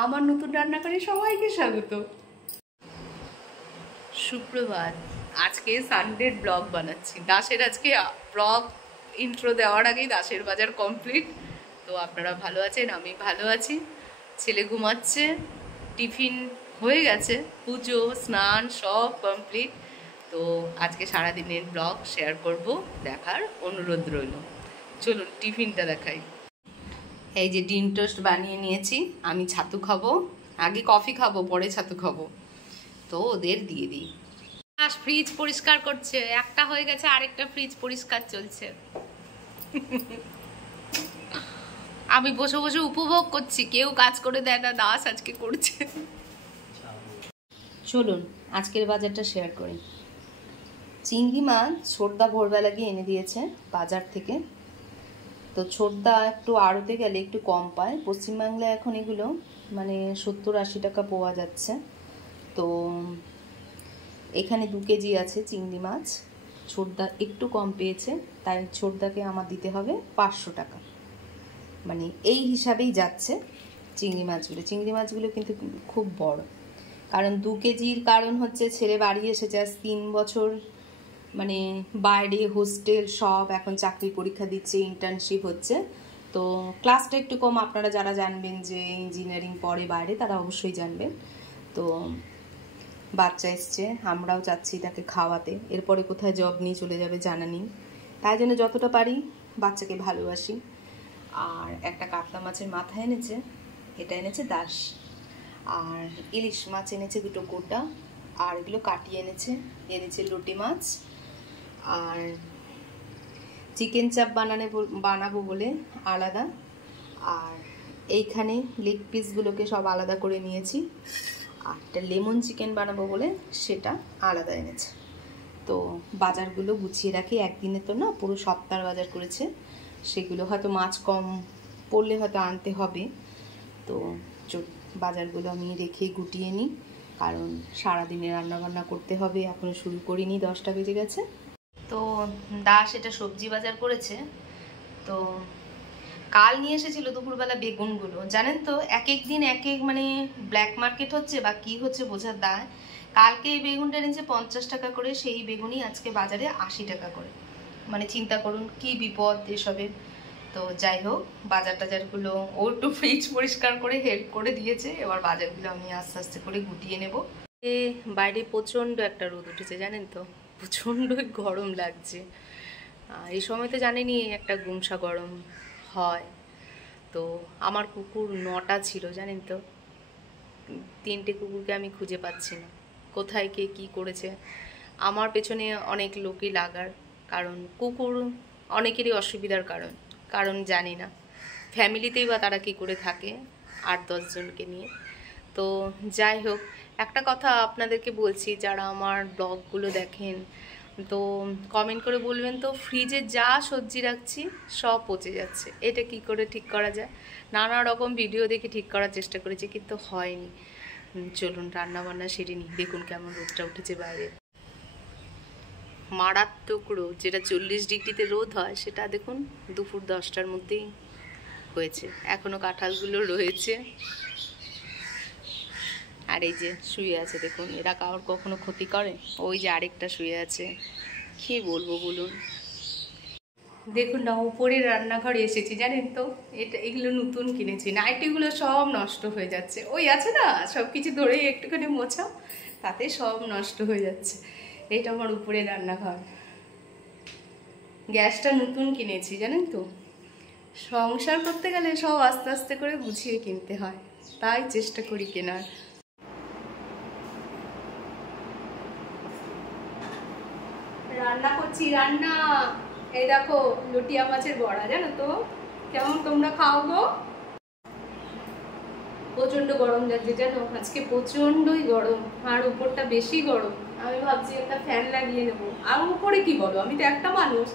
আমার নতুন রান্নাঘরে সবাইকে স্বাগত। সুপ্রভাত। আজকে সানডের ব্লগ বানাচ্ছি। দাসের আজকে ব্লগ ইন্ট্রো দেওয়ার আগেই দাসের বাজার কমপ্লিট। তো আপনারা ভালো আছেন, আমি ভালো আছি। ছেলে ঘুমাচ্ছে, টিফিন হয়ে গেছে, পুজো স্নান সব কমপ্লিট। তো আজকে সারাদিনের ব্লগ শেয়ার করব, দেখার অনুরোধ রইল। চলুন টিফিনটা দেখাই। এই যে ডিম টোস্ট বানিয়ে নিয়েছি, আমি ছাতু খাবো, আগে কফি খাবো পরে ছাতু খাবো, তো ওদের দিয়ে দিই। ফ্রিজ পরিষ্কার করছে, একটা হয়ে গেছে, আরেকটা ফ্রিজ পরিষ্কার চলছে। আমি বসে বসে উপভোগ করছি, কেউ কাজ করে দেয় না, দাস আজকে করছে। চলুন আজকের বাজারটা শেয়ার করি। চিংড়ি মাছ ছোটদা ভোরবেলা গিয়ে এনে দিয়েছে বাজার থেকে। তো ছোটদা একটু আড়তে গেলে একটু কম পায়, পশ্চিমবাংলায় এখন এগুলো মানে 70-80 টাকা পাওয়া যাচ্ছে। তো এখানে 2 কেজি আছে চিংড়ি মাছ, ছোটদা একটু কম পেয়েছে, তাই ছোটদাকে আমার দিতে হবে 500 টাকা। মানে এই হিসাবেই যাচ্ছে চিংড়ি মাছগুলো। চিংড়ি মাছগুলো কিন্তু খুব বড়, কারণ 2 কেজির কারণ হচ্ছে ছেলে বাড়ি এসেছে আজ 3 বছর, মানে বাইরে হোস্টেল সব, এখন চাকরি পরীক্ষা দিচ্ছে, ইন্টার্নশিপ হচ্ছে, তো ক্লাসটা একটু কম। আপনারা যারা জানবেন যে ইঞ্জিনিয়ারিং পড়ে বাইরে তারা অবশ্যই জানবেন। তো বাচ্চা এসছে, আমরাও যাচ্ছি তাকে খাওয়াতে, এরপরে কোথায় জব নিয়ে চলে যাবে জানা নেই, তাই জন্য যতটা পারি বাচ্চাকে ভালোবাসি। আর একটা কাতলা মাছের মাথা এনেছে, এটা এনেছে দাস। আর ইলিশ মাছ এনেছে 2টো গোটা, আর এগুলো কাটিয়ে এনেছে লুটি মাছ। আর চিকেন চাপ বানাবো বলে আলাদা, আর এইখানে লেগ পিসগুলোকে সব আলাদা করে নিয়েছি। আর একটা লেমন চিকেন বানাবো বলে সেটা আলাদা এনেছে। তো বাজারগুলো গুছিয়ে রাখি, একদিনে তো না, পুরো সপ্তাহের বাজার করেছে, সেগুলো হয়তো মাছ কম পড়লে হয়তো আনতে হবে। তো বাজারগুলো আমি রেখে গুটিয়ে নিই, কারণ সারাদিনে রান্নাবান্না করতে হবে, এখনও শুরু করিনি, 10টা বেজে গেছে। তো দাস এটা সবজি বাজার করেছে। তো কাল নিয়ে এসেছিল দুপুরবেলা বেগুনগুলো, জানেন তো এক এক দিন এক এক মানে ব্ল্যাক মার্কেট হচ্ছে বা কি হচ্ছে বোঝার দায়। কালকে এই বেগুনটা এনেছে 50 টাকা করে, সেই বেগুনই আজকে বাজারে 80 টাকা করে। মানে চিন্তা করুন কি বিপদ এসবে। তো যাই হোক, বাজার টাজারগুলো ও একটু ফ্রিজ পরিষ্কার করে হেল্প করে দিয়েছে, এবার বাজারগুলো আমি আস্তে আস্তে করে গুটিয়ে নেব। বাইরে প্রচণ্ড একটা রোদ উঠেছে, জানেন তো, প্রচণ্ডই গরম লাগছে। এই সময় তো জানেনই একটা গুমসা গরম হয়। তো আমার কুকুর 9টা ছিল, জানেন তো, 3টে কুকুরকে আমি খুঁজে পাচ্ছি না, কোথায় কে কী করেছে। আমার পেছনে অনেক লোকই লাগার, কারণ কুকুর অনেকেরই অসুবিধার কারণ জানি না ফ্যামিলিতেই বা তারা কী করে থাকে 8-10 জনকে নিয়ে। তো যাই হোক, একটা কথা আপনাদেরকে বলছি, যারা আমার ব্লগগুলো দেখেন, তো কমেন্ট করে বলবেন তো, ফ্রিজে যা সবজি রাখছি সব পচে যাচ্ছে, এটা কি করে ঠিক করা যায়। নানা রকম ভিডিও দেখে ঠিক করার চেষ্টা করেছি, কিন্তু হয়নি। চলুন রান্নাবান্না সেরে নিই। দেখুন কেমন রোদটা উঠেছে বাইরে, মারাত্মক রোদ, যেটা 40 ডিগ্রিতে রোদ হয় সেটা দেখুন দুপুর 10টার মধ্যেই হয়েছে। এখনও কাঁঠালগুলো রয়েছে। আর এই যে শুয়ে আছে, দেখুন, এরা কারোর কখনো ক্ষতি করে? ওই যে আরেকটা শুয়ে আছে, কি বলবো বলুন। দেখুন না, উপরে রান্নাঘরে এসেছি, জানেন তো, এগুলো নতুন কিনেছি, নাইটিগুলো সব নষ্ট হয়ে যাচ্ছে। ওই আছে না, সব কিছু ধরে একটুখানি মোছা, তাতে সব নষ্ট হয়ে যাচ্ছে। এটা আমার উপরে রান্নাঘর। গ্যাসটা নতুন কিনেছি, জানেন তো, সংসার করতে গেলে সব আস্তে আস্তে করে গুছিয়ে কিনতে হয়, তাই চেষ্টা করি কেনার। রান্না করছি, রান্না। এই দেখো লুটিয়া মাছের বড়া, জানো তো কেমন তোমরা খাও গো। প্রচন্ড গরম লাগছে জানো, আজকে প্রচন্ডই গরম, আর উপরটা বেশি গরম। আমি ভাবছি একটা ফ্যান লাগিয়ে নেবো। আর উপরে কি বলো, আমি তো একটা মানুষ,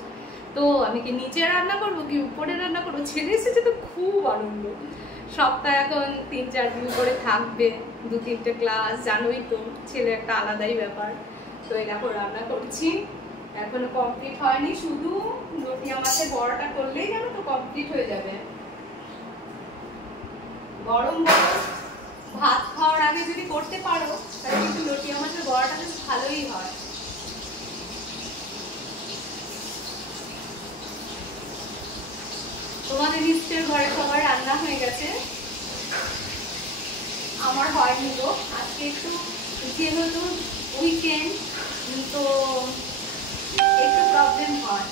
তো আমি কি নিচে রান্না করবো কি উপরে রান্না করবো। ছেলে এসেছে তো খুব আনন্দ, সপ্তাহে এখন 3-4 দিন করে থাকবে, 2-3টে ক্লাস, জানোই তো, ছেলে একটা আলাদাই ব্যাপার। তো এই দেখো রান্না করছি, এখনো কমপ্লিট হয়নি, শুধু লুটিয়া মাছের বড়াটা করলেই জানো তো কমপ্লিট হয়ে যাবে। গরম গরম ভাত খাওয়ার আগে যদি করতে পারো তাহলে কিন্তু লটিয়া মাছের বড়াটা বেশ ভালোই হয়। তোমাদের নিশ্চয়ই ঘরে সবার রান্না হয়ে গেছে, আমার হয়নি গো। আজকে একটু যেহেতু উইকেন্ড তো একটু প্রবলেম হয়।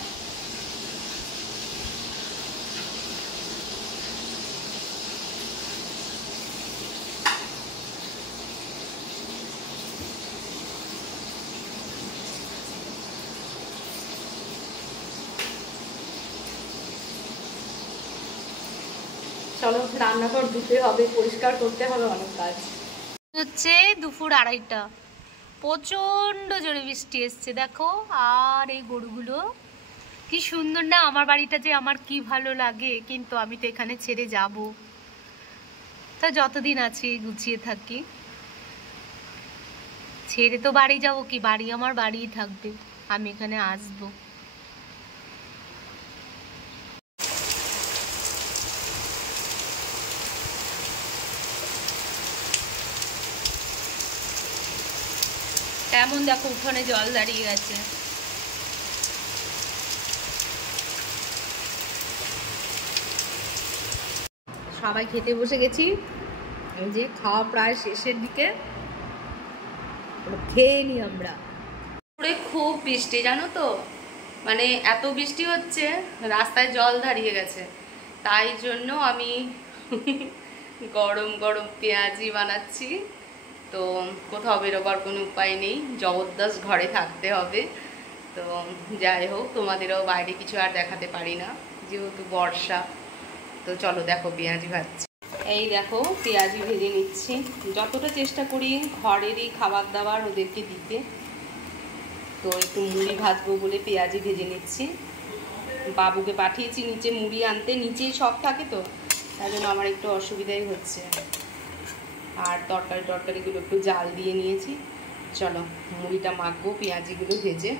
চলো রান্নাঘর ধুতে হবে, পরিষ্কার করতে হবে, অনেক কাজ। হচ্ছে দুপুর 2:30, প্রচন্ড জোরে বৃষ্টি এসছে দেখো। আর এই গরুগুলো কি সুন্দর না, আমার বাড়িটা যে আমার কি ভালো লাগে, কিন্তু আমি তো এখানে ছেড়ে যাব, তা যতদিন আছি গুছিয়ে থাকি। ছেড়ে তো বাড়ি যাব কি, বাড়ি আমার বাড়িই থাকবে, আমি এখানে আসবো। এমন দেখো উঠোনে জল দাঁড়িয়ে গেছে। সবাই খেতে বসে গেছি, এই যে খাওয়া প্রায় শেষের দিকে, খেয়ে নি আমরা। খুব বৃষ্টি জানো তো, মানে এত বৃষ্টি হচ্ছে রাস্তায় জল দাঁড়িয়ে গেছে, তাই জন্য আমি গরম গরম পেঁয়াজি বানাচ্ছি। তো কোথাও বেরোবার কোনো উপায় নেই, জবরদস্ত ঘরে থাকতে হবে। তো যাই হোক, তোমাদেরও বাইরে কিছু আর দেখাতে পারি না যেহেতু বর্ষা। তো চলো দেখো পেঁয়াজি ভাজছি। এই দেখো পেঁয়াজি ভেজে নিচ্ছি, যতটা চেষ্টা করি ঘরেরই খাবার দাবার ওদেরকে দিতে। তো একটু মুড়ি ভাজবো বলে পেঁয়াজি ভেজে নিচ্ছি। বাবুকে পাঠিয়েছি নিচে মুড়ি আনতে, নিচেই সব থাকে তো তাই জন্য আমার একটু অসুবিধাই হচ্ছে। আর তরকারিগুলো একটু জাল দিয়ে নিয়েছি। চলো মুড়িটা মাখবো পেঁয়াজিগুলো ভেজে।